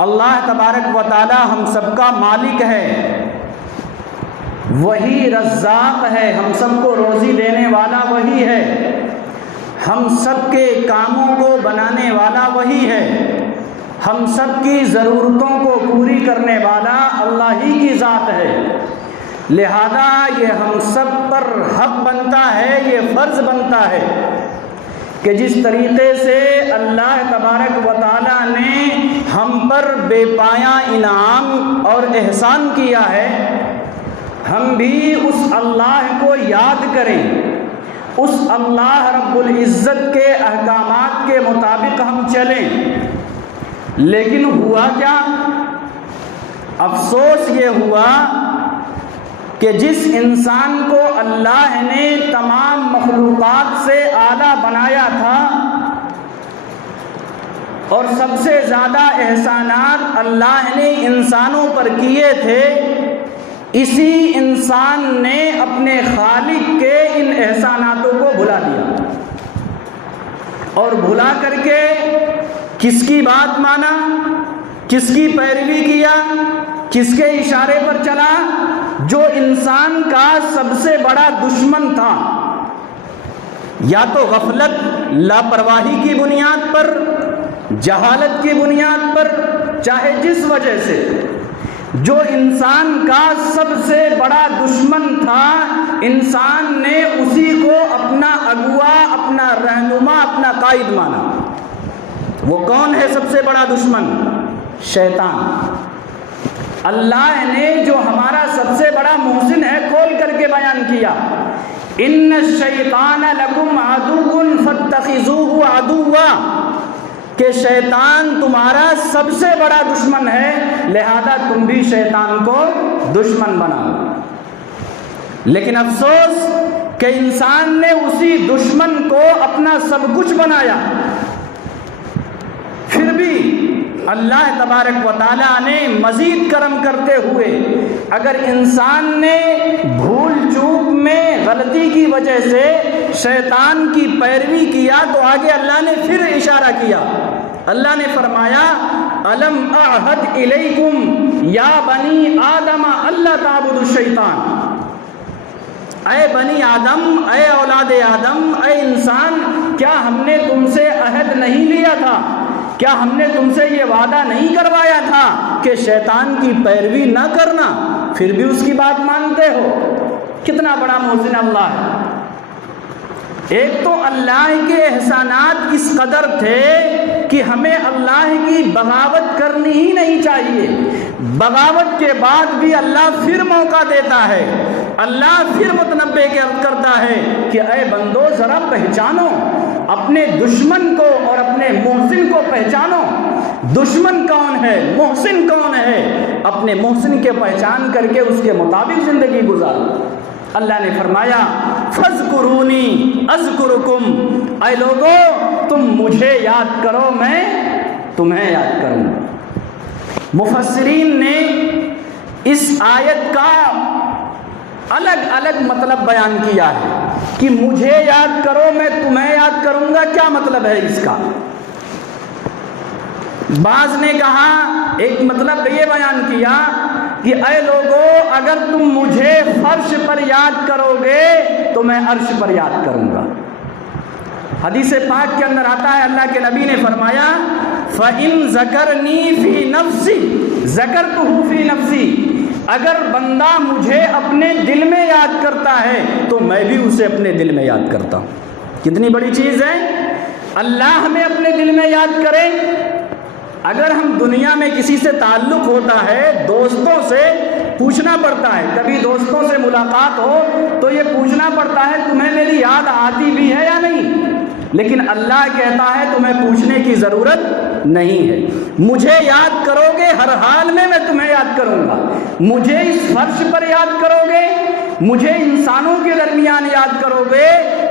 اللہ تبارک و تعالی ہم سب کا مالک ہے، وہی رزاق ہے، ہم سب کو روزی دینے والا وہی ہے، ہم سب کے کاموں کو بنانے والا وہی ہے، ہم سب کی ضرورتوں کو پوری کرنے والا اللہ ہی کی ذات ہے۔ لہذا یہ ہم سب پر حق بنتا ہے، یہ فرض بنتا ہے کہ جس طریقے سے اللہ تبارک و تعالیٰ نے ہم پر بے پایہ انعام اور احسان کیا ہے، ہم بھی اس اللہ کو یاد کریں، اس اللہ رب العزت کے احکامات کے مطابق ہم چلیں۔ لیکن ہوا کیا؟ افسوس یہ ہوا کہ جس انسان کو اللہ نے تمام مخلوقات سے اعلیٰ بنایا تھا اور سب سے زیادہ احسانات اللہ نے انسانوں پر کیے تھے، اسی انسان نے اپنے خالق کے ان احساناتوں کو بھلا دیا، اور بھلا کر کے کس کی بات مانا، کس کی پیروی کیا، کس کے اشارے پر چلا؟ جو انسان کا سب سے بڑا دشمن تھا، یا تو غفلت، لاپرواہی کی بنیاد پر، جہالت کی بنیاد پر، چاہے جس وجہ سے، جو انسان کا سب سے بڑا دشمن تھا، انسان نے اسی کو اپنا اغوا، اپنا رہنما، اپنا قائد مانا۔ وہ کون ہے سب سے بڑا دشمن؟ شیطان۔ اللہ نے جو ہمارا سب سے بڑا محسن ہے کھول کر کے بیان کیا، ان الشیطان لکم عدو فاتخذوہ عدوا، کہ شیطان تمہارا سب سے بڑا دشمن ہے، لہذا تم بھی شیطان کو دشمن بناؤ۔ لیکن افسوس کہ انسان نے اسی دشمن کو اپنا سب کچھ بنایا۔ پھر بھی اللہ تبارک و تعالیٰ نے مزید کرم کرتے ہوئے، اگر انسان نے بھول چوک میں غلطی کی وجہ سے شیطان کی پیروی کیا تو آگے اللہ نے پھر اشارہ کیا۔ اللہ نے فرمایا الم اعہد الیکم یا بنی آدم اللہ تعبدوا الشیطان، اے بنی آدم، اے اولاد آدم، اے انسان، کیا ہم نے تم سے عہد نہیں لیا تھا؟ کیا ہم نے تم سے یہ وعدہ نہیں کروایا تھا کہ شیطان کی پیروی نہ کرنا؟ پھر بھی اس کی بات مانتے ہو۔ کتنا بڑا محسن اللہ ہے۔ ایک تو اللہ کے احسانات اس قدر تھے کہ ہمیں اللہ کی بغاوت کرنی ہی نہیں چاہیے۔ بغاوت کے بعد بھی اللہ پھر موقع دیتا ہے، اللہ پھر متنبہ کرتا ہے کہ اے بندو ذرا پہچانو اپنے دشمن کو اور اپنے محسن کو پہچانو۔ دشمن کون ہے، محسن کون ہے، اپنے محسن کے پہچان کر کے اس کے مطابق زندگی گزارو۔ اللہ نے فرمایا فاذکرونی اذکرکم، اے لوگو تم مجھے یاد کرو میں تمہیں یاد کروں۔ مفسرین نے اس آیت کا الگ الگ مطلب بیان کیا ہے کہ مجھے یاد کرو میں تمہیں یاد کروں گا، کیا مطلب ہے اس کا؟ بعض نے کہا، ایک مطلب یہ بیان کیا کہ اے لوگو اگر تم مجھے فرش پر یاد کرو گے تو میں عرش پر یاد کروں گا۔ حدیث پاک کے اندر آتا ہے اللہ کے نبی نے فرمایا فَإِن ذَكَرْنِي فِي نَفْسِي ذَكَرْتُهُ فِي نَفْسِي، اگر بندہ مجھے اپنے دل میں یاد کرتا ہے تو میں بھی اسے اپنے دل میں یاد کرتا ہوں۔ کتنی بڑی چیز ہے، اللہ ہمیں اپنے دل میں یاد کرے۔ اگر ہم دنیا میں کسی سے تعلق ہوتا ہے، دوستوں سے پوچھنا پڑتا ہے، کبھی دوستوں سے ملاقات ہو تو یہ پوچھنا پڑتا ہے تمہیں میری یاد آتی بھی ہے یا نہیں، لیکن اللہ کہتا ہے تمہیں پوچھنے کی ضرورت نہیں ہے، مجھے یاد کرو گے ہر حال میں تمہیں یاد کروں گا، مجھے اس فرش پر یاد کرو گے، مجھے انسانوں کے درمیان یاد کرو گے،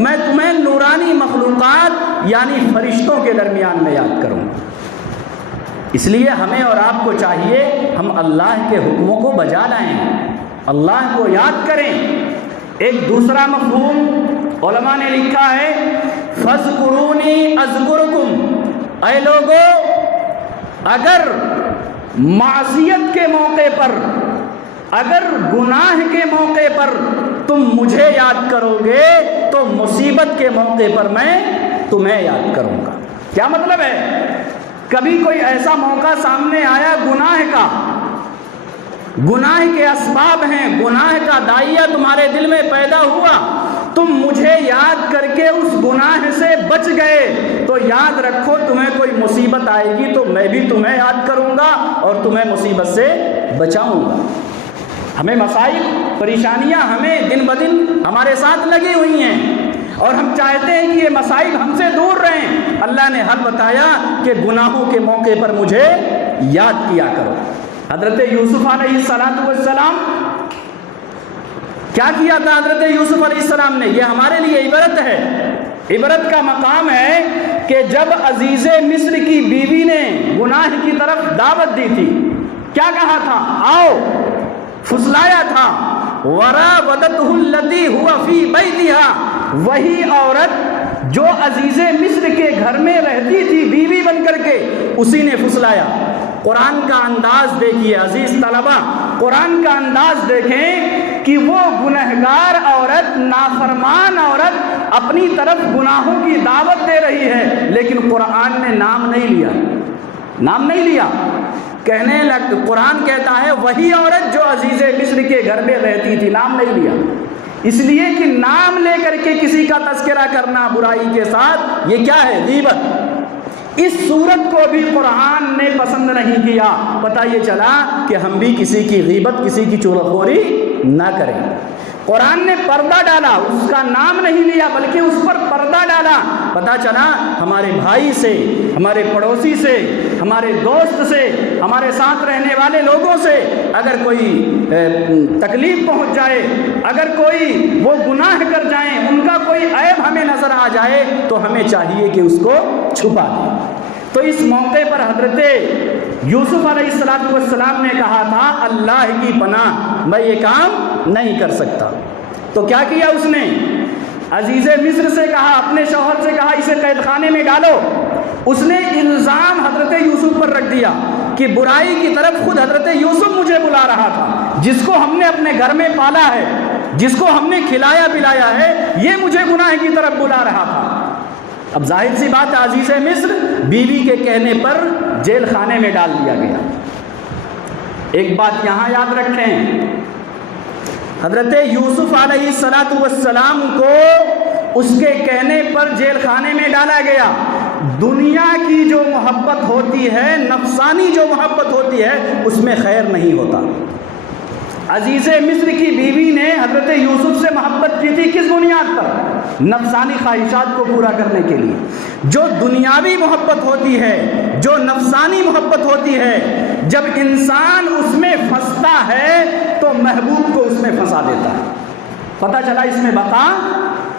میں تمہیں نورانی مخلوقات یعنی فرشتوں کے درمیان میں یاد کروں گا۔ اس لیے ہمیں اور آپ کو چاہیے ہم اللہ کے حکموں کو بجا لائیں، اللہ کو یاد کریں۔ ایک دوسرا مفہوم علماء نے لکھا ہے فَاذْكُرُونِي أَذْكُرُكُمْ، اے لوگو اگر معصیت کے موقع پر، اگر گناہ کے موقع پر تم مجھے یاد کرو گے تو مصیبت کے موقع پر میں تمہیں یاد کروں گا۔ کیا مطلب ہے؟ کبھی کوئی ایسا موقع سامنے آیا گناہ کا، گناہ کے اسباب ہیں، گناہ کا داعیہ تمہارے دل میں پیدا ہوا، تم مجھے یاد کر کے اس گناہ سے بچ گئے، تو یاد رکھو تمہیں کوئی مصیبت آئے گی تو میں بھی تمہیں یاد کروں گا اور تمہیں مصیبت سے بچاؤں گا۔ ہمیں مسائل، پریشانیاں ہمیں دن بدن ہمارے ساتھ لگی ہوئی ہیں اور ہم چاہتے ہیں کہ یہ مسائل ہم سے دور رہیں۔ اللہ نے حل بتایا کہ گناہوں کے موقع پر مجھے یاد کیا کرو۔ حضرت یوسف علیہ السلام کیا کیا تھا؟ حضرت یوسف علیہ السلام نے، یہ ہمارے لیے عبرت ہے، عبرت کا مقام ہے کہ جب عزیز مصر کی بیوی نے گناہ کی طرف دعوت دی تھی، کیا کہا تھا؟ آؤ، پھسلایا تھا، وراودته التي هو في بيتها، وہی عورت جو عزیز مصر کے گھر میں رہتی تھی بیوی بن کر کے، اسی نے پھسلایا۔ قرآن کا انداز دیکھیے عزیز طلبہ، قرآن کا انداز دیکھیں کہ وہ گنہگار عورت، نافرمان عورت اپنی طرف گناہوں کی دعوت دے رہی ہے، لیکن قرآن نے نام نہیں لیا، نام نہیں لیا۔ کہنے لگ، قرآن کہتا ہے وہی عورت جو عزیز مصر کے گھر میں رہتی تھی، نام نہیں لیا، اس لیے کہ نام لے کر کے کسی کا تذکرہ کرنا برائی کے ساتھ، یہ کیا ہے؟ غیبت۔ اس صورت کو بھی قرآن نے پسند نہیں کیا۔ پتہ یہ چلا کہ ہم بھی کسی کی غیبت، کسی کی چغلخوری نہ کریں۔ قرآن نے پردہ ڈالا، اس کا نام نہیں لیا بلکہ اس پر پردہ ڈالا۔ پتہ چلا ہمارے بھائی سے، ہمارے پڑوسی سے، ہمارے دوست سے، ہمارے ساتھ رہنے والے لوگوں سے اگر کوئی تکلیف پہنچ جائے، اگر کوئی وہ گناہ کر جائیں، ان کا کوئی عیب ہمیں نظر آ جائے تو ہمیں چاہیے کہ اس کو چھپا دیں۔ تو اس موقع پر حضرت یوسف علیہ السلام نے کہا تھا اللہ کی پناہ میں یہ کام نہیں کر سکتا۔ تو کیا کیا اس نے؟ عزیز مصر سے کہا، اپنے شوہر سے کہا اسے قید خانے میں ڈالو۔ اس نے الزام حضرت یوسف پر رکھ دیا کہ برائی کی طرف خود حضرت یوسف مجھے بلا رہا تھا، جس کو ہم نے اپنے گھر میں پالا ہے، جس کو ہم نے کھلایا پلایا ہے، یہ مجھے گناہ کی طرف بلا رہا تھا۔ اب ظاہر سی بات ہے عزیز مصر بیوی کے کہنے پر جیل خانے میں ڈال دیا گیا۔ ایک بات یہاں یاد رکھیں، حضرت یوسف علیہ السلام کو اس کے کہنے پر جیل خانے میں ڈالا گیا۔ دنیا کی جو محبت ہوتی ہے، نفسانی جو محبت ہوتی ہے، اس میں خیر نہیں ہوتا۔ عزیز مصر کی بیوی نے حضرت یوسف سے محبت کی تھی کس بنیاد پر؟ نفسانی خواہشات کو پورا کرنے کے لیے۔ جو دنیاوی محبت ہوتی ہے، جو نفسانی محبت ہوتی ہے، جب انسان اس میں پھنستا ہے تو محبوب کو اس میں پھنسا دیتا ہے۔ پتہ چلا اس میں بقا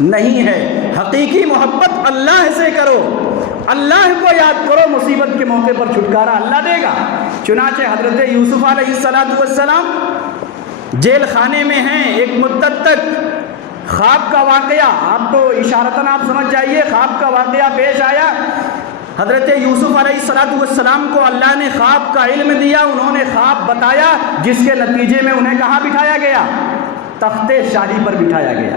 نہیں ہے۔ حقیقی محبت اللہ سے کرو، اللہ کو یاد کرو، مصیبت کے موقع پر چھٹکارا اللہ دے گا۔ چنانچہ حضرت یوسف علیہ السلام جیل خانے میں ہیں، ایک مدت تک خواب کا واقعہ، آپ تو اشارتاً آپ سمجھ جائیے، خواب کا واقعہ پیش آیا۔ حضرت یوسف علیہ السلام کو اللہ نے خواب کا علم دیا، انہوں نے خواب بتایا، جس کے نتیجے میں انہیں کہاں بٹھایا گیا؟ تخت شاہی پر بٹھایا گیا۔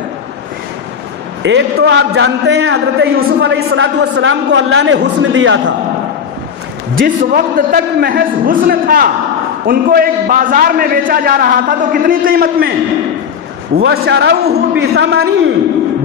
ایک تو آپ جانتے ہیں حضرت یوسف علیہ السلام کو اللہ نے حسن دیا تھا، جس وقت تک محض حسن تھا ان کو ایک بازار میں بیچا جا رہا تھا تو کتنی قیمت میں؟ وَشَرَوْهُ بِثَمَنٍ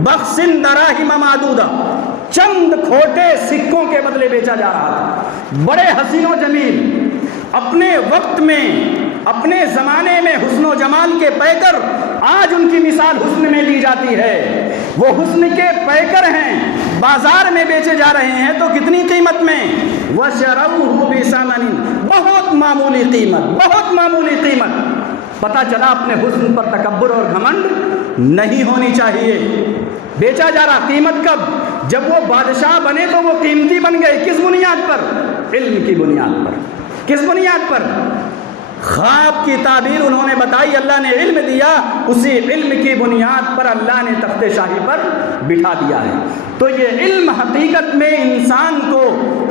بَخْسٍ دَرَاهِمَ مَعْدُودَةٍ، چند کھوٹے سکوں کے بدلے بیچا جا رہا تھا۔ بڑے حسین و جمیل، اپنے وقت میں، اپنے زمانے میں حسن و جمال کے پیکر، آج ان کی مثال حسن میں لی جاتی ہے۔ وہ حسن کے پیکر ہیں، بازار میں بیچے جا رہے ہیں تو کتنی قیمت میں؟ وَشَرَوْهُ بِثَمَنٍ، بہت معمولی قیمت، بہت معمولی قیمت۔ پتہ چلا اپنے حسن پر تکبر اور گھمنڈ نہیں ہونی چاہیے۔ بیچا جا رہا، قیمت کب؟ جب وہ بادشاہ بنے تو وہ قیمتی بن گئے۔ کس بنیاد پر؟ علم کی بنیاد پر۔ کس بنیاد پر؟ خواب کی تعبیر انہوں نے بتائی، اللہ نے علم دیا، اسی علم کی بنیاد پر اللہ نے تخت شاہی پر بٹھا دیا ہے۔ تو یہ علم حقیقت میں انسان کو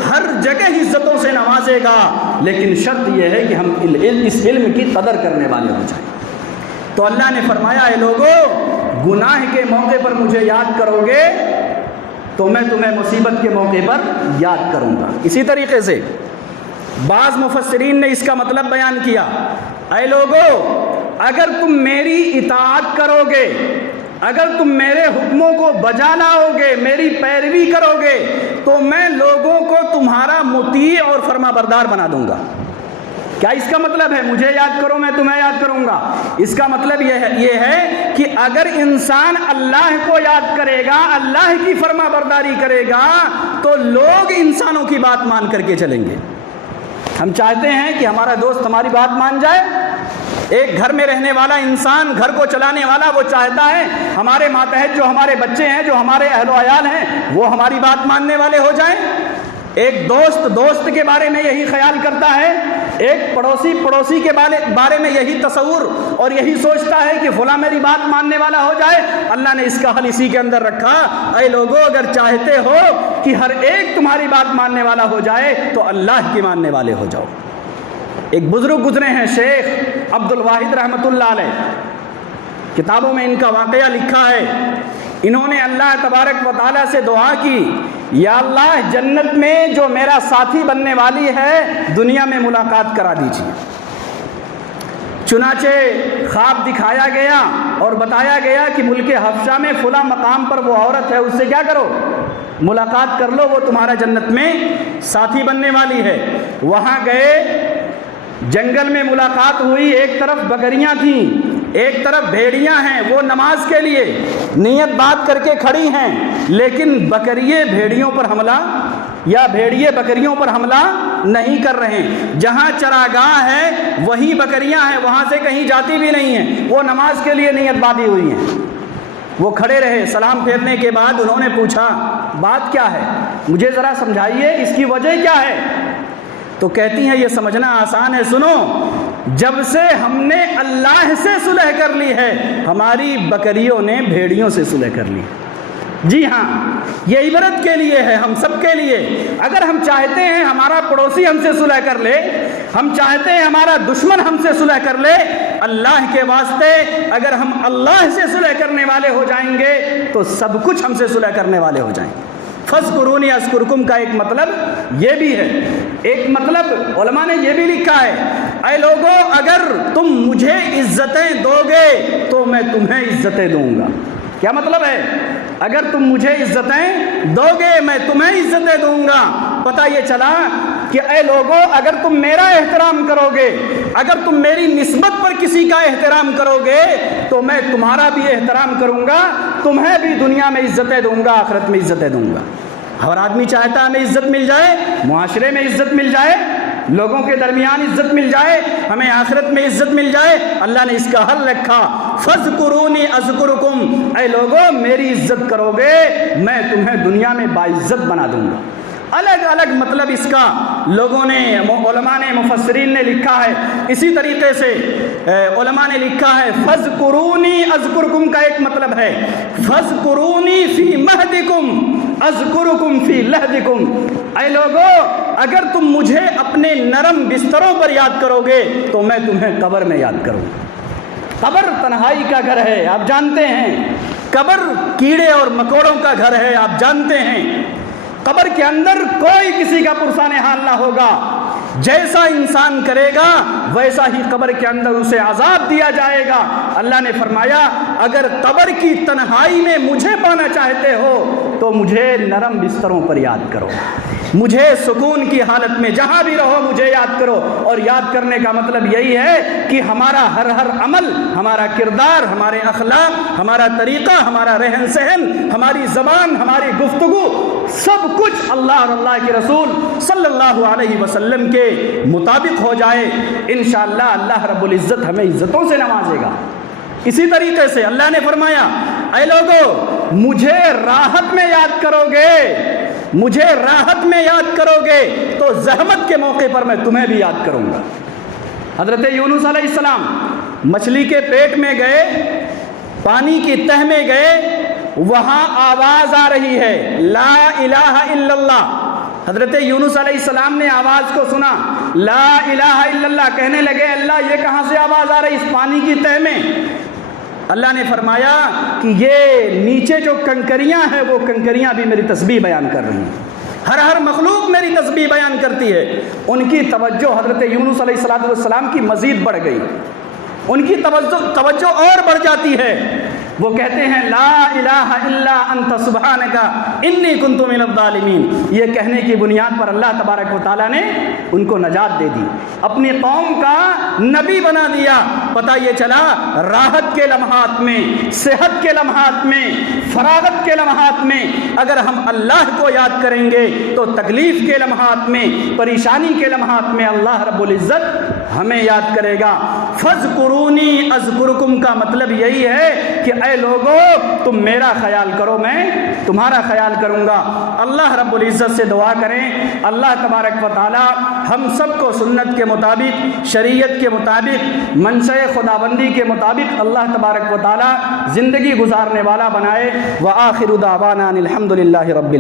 ہر جگہ عزتوں سے نوازے گا، لیکن شرط یہ ہے کہ ہم اس علم کی قدر کرنے والے ہو جائیں۔ تو اللہ نے فرمایا، اے لوگو گناہ کے موقع پر مجھے یاد کرو گے تو میں تمہیں مصیبت کے موقع پر یاد کروں گا۔ اسی طریقے سے بعض مفسرین نے اس کا مطلب بیان کیا، اے لوگو اگر تم میری اطاعت کرو گے، اگر تم میرے حکموں کو بجا لاؤ گے، میری پیروی کرو گے، تو میں لوگوں کو تمہارا مطیع اور فرما بردار بنا دوں گا۔ کیا اس کا مطلب ہے مجھے یاد کرو میں تمہیں یاد کروں گا؟ اس کا مطلب یہ ہے کہ اگر انسان اللہ کو یاد کرے گا، اللہ کی فرما برداری کرے گا، تو لوگ انسانوں کی بات مان کر کے چلیں گے۔ ہم چاہتے ہیں کہ ہمارا دوست ہماری بات مان جائے۔ ایک گھر میں رہنے والا انسان، گھر کو چلانے والا، وہ چاہتا ہے ہمارے ماتحت جو ہمارے بچے ہیں، جو ہمارے اہل و عیال ہیں، وہ ہماری بات ماننے والے ہو جائیں۔ ایک دوست کے بارے میں یہی خیال کرتا ہے، ایک پڑوسی کے بارے میں یہی تصور اور یہی سوچتا ہے کہ فلاں میری بات ماننے والا ہو جائے۔ اللہ نے اس کا حل اسی کے اندر رکھا، اے لوگو اگر چاہتے ہو کہ ہر ایک تمہاری بات ماننے والا ہو جائے تو اللہ کی ماننے والے ہو جاؤ۔ ایک بزرگ گزرے ہیں شیخ عبد الواحد رحمۃ اللہ علیہ، کتابوں میں ان کا واقعہ لکھا ہے۔ انہوں نے اللہ تبارک و تعالیٰ سے دعا کی، یا اللہ جنت میں جو میرا ساتھی بننے والی ہے دنیا میں ملاقات کرا دیجیے۔ چنانچہ خواب دکھایا گیا اور بتایا گیا کہ ملک حبشہ میں فلاں مقام پر وہ عورت ہے، اس سے کیا کرو، ملاقات کر لو، وہ تمہارا جنت میں ساتھی بننے والی ہے۔ وہاں گئے، جنگل میں ملاقات ہوئی، ایک طرف بکریاں تھیں، ایک طرف بھیڑیاں ہیں، وہ نماز کے لیے نیت بات کر کے کھڑی ہیں، لیکن بکریے بھیڑیوں پر حملہ یا بھیڑیے بکریوں پر حملہ نہیں کر رہے ہیں۔ جہاں چراگاہ ہے وہیں بکریاں ہیں، وہاں سے کہیں جاتی بھی نہیں ہیں، وہ نماز کے لیے نیت باندھی ہوئی ہیں۔ وہ کھڑے رہے، سلام پھیرنے کے بعد انہوں نے پوچھا بات کیا ہے، مجھے ذرا سمجھائیے اس کی وجہ کیا ہے؟ تو کہتی ہیں یہ سمجھنا آسان ہے، سنو، جب سے ہم نے اللہ سے صلح کر لی ہے، ہماری بکریوں نے بھیڑیوں سے صلح کر لی۔ جی ہاں، یہ عبرت کے لیے ہے، ہم سب کے لیے۔ اگر ہم چاہتے ہیں ہمارا پڑوسی ہم سے صلح کر لے، ہم چاہتے ہیں ہمارا دشمن ہم سے صلح کر لے، اللہ کے واسطے اگر ہم اللہ سے صلح کرنے والے ہو جائیں گے تو سب کچھ ہم سے صلح کرنے والے ہو جائیں گے۔ فَاذْكُرُونِي أَذْكُرْكُمْ کا ایک مطلب یہ بھی ہے، ایک مطلب علماء نے یہ بھی لکھا ہے، اے لوگو اگر تم مجھے عزتیں دو گے تو میں تمہیں عزتیں دوں گا۔ کیا مطلب ہے؟ اگر تم مجھے عزتیں دو گے میں تمہیں عزتیں دوں گا۔ پتہ یہ چلا کہ اے لوگو اگر تم میرا احترام کرو گے، اگر تم میری نسبت پر کسی کا احترام کرو گے تو میں تمہارا بھی احترام کروں گا، تمہیں بھی دنیا میں عزتیں دوں گا، آخرت میں عزتیں دوں گا۔ ہر آدمی چاہتا ہے ہمیں عزت مل جائے، معاشرے میں عزت مل جائے، لوگوں کے درمیان عزت مل جائے، ہمیں آخرت میں عزت مل جائے۔ اللہ نے اس کا حل رکھا، فَاذْكُرُونِي أَذْكُرُكُمْ، اے لوگو میری عزت کرو گے میں تمہیں دنیا میں باعزت بنا دوں گا۔ الگ الگ مطلب اس کا لوگوں نے، علماء نے، مفسرین نے لکھا ہے۔ اسی طریقے سے علماء نے لکھا ہے فَاذْكُرُونِي أَذْكُرْكُمْ کا ایک مطلب ہے فَاذْكُرُونِي فِي مَهْدِكُمْ أَذْكُرُكُمْ فِي لَهْدِكُمْ، اے لوگو اگر تم مجھے اپنے نرم بستروں پر یاد کرو گے تو میں تمہیں قبر میں یاد کروں گا۔ قبر تنہائی کا گھر ہے، آپ جانتے ہیں، قبر کیڑے اور مکوڑوں کا گھر ہے، آپ جانتے ہیں۔ قبر کے اندر کوئی کسی کا پرسان حال نہ ہوگا، جیسا انسان کرے گا ویسا ہی قبر کے اندر اسے عذاب دیا جائے گا۔ اللہ نے فرمایا اگر قبر کی تنہائی میں مجھے پانا چاہتے ہو تو مجھے نرم بستروں پر یاد کرو، مجھے سکون کی حالت میں جہاں بھی رہو مجھے یاد کرو۔ اور یاد کرنے کا مطلب یہی ہے کہ ہمارا ہر عمل، ہمارا کردار، ہمارے اخلاق، ہمارا طریقہ، ہمارا رہن سہن، ہماری زبان، ہماری گفتگو، سب کچھ اللہ اور اللہ کے رسول صلی اللہ علیہ وسلم کے مطابق ہو جائے، انشاءاللہ اللہ رب العزت ہمیں عزتوں سے نوازے گا۔ اسی طریقے سے اللہ نے فرمایا اے لوگو مجھے راحت میں یاد کرو گے، مجھے راحت میں یاد کرو گے تو زحمت کے موقع پر میں تمہیں بھی یاد کروں گا۔ حضرت یونس علیہ السلام مچھلی کے پیٹ میں گئے، پانی کی تہ میں گئے، وہاں آواز آ رہی ہے لا الہ الا اللہ۔ حضرت یونس علیہ السلام نے آواز کو سنا، لا الہ الا اللہ، کہنے لگے اللہ یہ کہاں سے آواز آ رہی اس پانی کی تہ میں؟ اللہ نے فرمایا کہ یہ نیچے جو کنکریاں ہیں وہ کنکریاں بھی میری تسبیح بیان کر رہی ہیں، ہر مخلوق میری تسبیح بیان کرتی ہے۔ ان کی توجہ حضرت یونس علیہ السلام کی مزید بڑھ گئی، ان کی توجہ اور بڑھ جاتی ہے۔ وہ کہتے ہیں لا الہ الا انت سبحانک انی کنت من الظالمین۔ یہ کہنے کی بنیاد پر اللہ تبارک و تعالیٰ نے ان کو نجات دے دی، اپنی قوم کا نبی بنا دیا۔ پتہ یہ چلا راحت کے لمحات میں، صحت کے لمحات میں، فراغت کے لمحات میں اگر ہم اللہ کو یاد کریں گے تو تکلیف کے لمحات میں، پریشانی کے لمحات میں اللہ رب العزت ہمیں یاد کرے گا۔ فاذکرونی اذکرکم کا مطلب یہی ہے کہ اے لوگو تم میرا خیال کرو میں تمہارا خیال کروں گا۔ اللہ رب العزت سے دعا کریں اللہ تبارک و تعالی ہم سب کو سنت کے مطابق، شریعت کے مطابق، منشأ خداوندی کے مطابق اللہ تبارک و تعالی زندگی گزارنے والا بنائے۔ وآخر دعوانا الحمد للہ رب العالمین۔